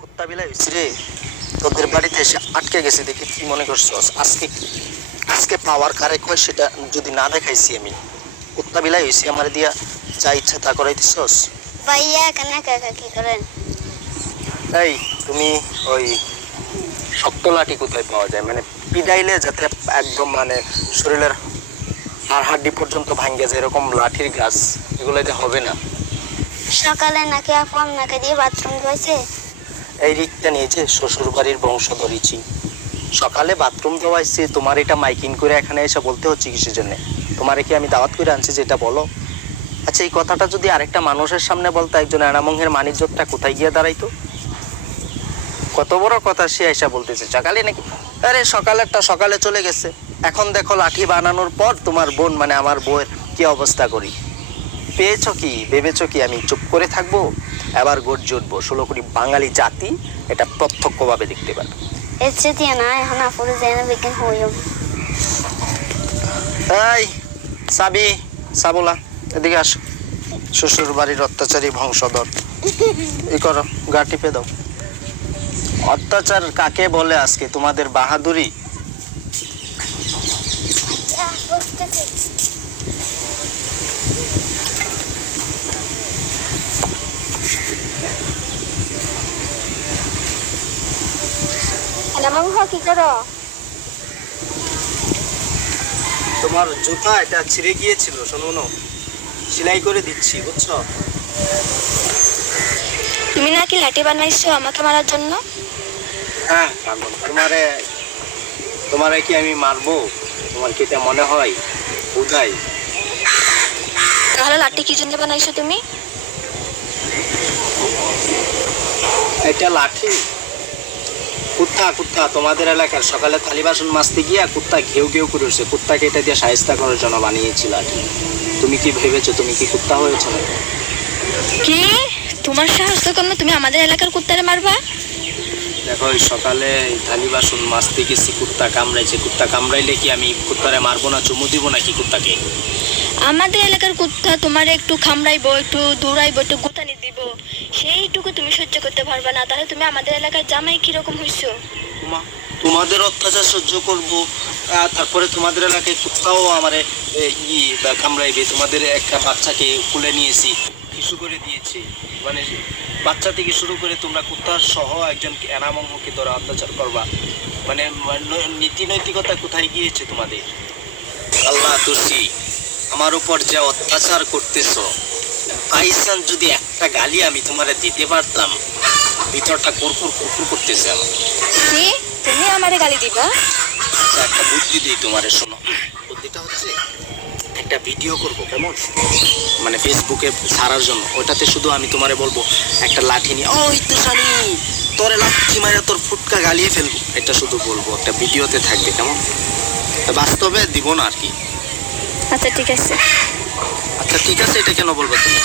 কুত্তা বিলাই হয়েছি রে, তোদের বাড়িতে এসে আটকে গেছি দেখে কি মনে করছো? আজকে আজকে পাওয়ার কারে কয় সেটা যদি না দেখাইছি আমি, কুত্তা বিলাই হয়েছি আমার দিয়া যা ইচ্ছা তা করাইতেছস। ভাইয়া কান্না কাকা কি করেন? এই তুমি ওই শক্ত লাঠি কোথায় পাওয়া যায়, মানে পিডাইলে যাতে একদম মানে শরীরের আর হাড্ডি পর্যন্ত ভাঙ্গে যায় এরকম লাঠির গাছ, এগুলো যে হবে না। সকালে নাকি আপু আপনাকে দিয়ে বাথরুম ধোয়াইছে? এই রিকটা নিয়েছে শ্বশুর বাড়ির বংশধরিছি, সকালে বাথরুম ধোয়াইছে, তোমার এটা মাইকিং করে এখানে এসে বলতে হচ্ছে কিসের জন্য? তোমারে কি আমি দাওয়াত করে আনছি যেটা বলো? আচ্ছা এই কথাটা যদি আরেকটা মানুষের সামনে বলতো, একজন এনামঙ্গের মানিজ্যতটা কোথায় গিয়ে দাঁড়াইতো? কত বড় কথা সে এসে বলতেছে সকালে নাকি। আরে সকালেরটা সকালে চলে গেছে, এখন দেখো লাঠি বানানোর পর তোমার বোন মানে আমার বউয়ের কি অবস্থা করি। পেয়েছো কি, ভেবেছো কি আমি চুপ করে থাকবো? এবার গর্জে উঠবো, 16 কোটি বাঙালি জাতি এটা প্রত্যক্ষভাবে দেখতে পারবে। এসে দিয়ে না এখন আপুরে জেনে বিজ্ঞান হইও। এই সাবি, সাবলা এদিকে আস, শ্বশুর বাড়ির অত্যাচারী বংশধর। ই করো, গা টিপে দাও। অত্যাচার কাকে বলে আজকে তোমাদের বাহাদুরি? এনামঙ্গ কি করো? তোমার জুতা এটা ছিঁড়ে গিয়েছিল, শোনো, সেলাই করে দিচ্ছি বুঝছো। তুমি নাকি লাঠি বানাইছো আমাকে মারার জন্য? হ্যাঁ তোমারে তোমারে কি আমি মারবো? তোমার কি এটা মনে হয়? বুঝাই। তাহলে লাঠি কি জন্য বানাইছো তুমি? এটা লাঠি? কুত্তা তোমাদের এলাকার সকালে থালি বাসন মাজতে গিয়া কুত্তা ঘেউ ঘেউ করে উঠছে, কুত্তাকে এটা দিয়ে সাহায্য করার জন্য বানিয়েছি লাঠি। তুমি কি ভেবেছো তুমি কি কুত্তা হয়েছো না? কি তোমার সাহস তো কম না, তুমি আমাদের এলাকার কুত্তারে মারবা? দেখো সকালে থালি বাসন মাজতে গেছি, কুত্তা কামড়াইছে, কুত্তা কামড়াইলে কি আমি কুত্তারে মারবো না, চুমু দিব নাকি কুত্তাকে? আমাদের এলাকার কুত্তা তোমার একটু খামড়াইবো, একটু দৌড়াইবো, একটু গুতানি দিব, সেইটুকু তুমি সহ্য করতে পারবা না? তাহলে তুমি আমাদের এলাকার জামাই কিরকম হইছো? তোমাদের অত্যাচার সহ্য করব, তারপরে তোমাদের এলাকায় কুত্তাও আমারে কামড়াইবে? তোমাদের একটা বাচ্চাকে কুলে নিয়েছি, শিশু করে দিয়েছি, মানে বাচ্চা থেকে শুরু করে তোমরা কুত্তার সহ একজন এনামকে ধরে অত্যাচার করবা, মানে নীতি নৈতিকতা কোথায় গিয়েছে তোমাদের? আল্লাহ দোষী, আমার উপর যে অত্যাচার করতেছো, আইসান যদি একটা গালি আমি তোমারে দিতে পারতাম, ভিতরটা কুরকুর কুরকুর করতেছে আমার। কি তুমি আমারে গালি দিবা? আচ্ছা একটা বুদ্ধি দিই তোমারে, শোনো। বুদ্ধিটা হচ্ছে একটা ভিডিও করব, কেমন মানে ফেসবুকে ছাড়ার জন্য, ওটাতে শুধু আমি তোমারে বলবো একটা লাঠি নিয়ে ওই তো জানি তোরে লাঠি মারে তোর ফুটকা গালিয়ে ফেলবো, এটা শুধু বলবো, একটা ভিডিওতে থাকবে, কেমন? বাস্তবে দিব না আর কি। আচ্ছা ঠিক আছে। আচ্ছা ঠিক আছে, এটা কেন বলবো তুমি?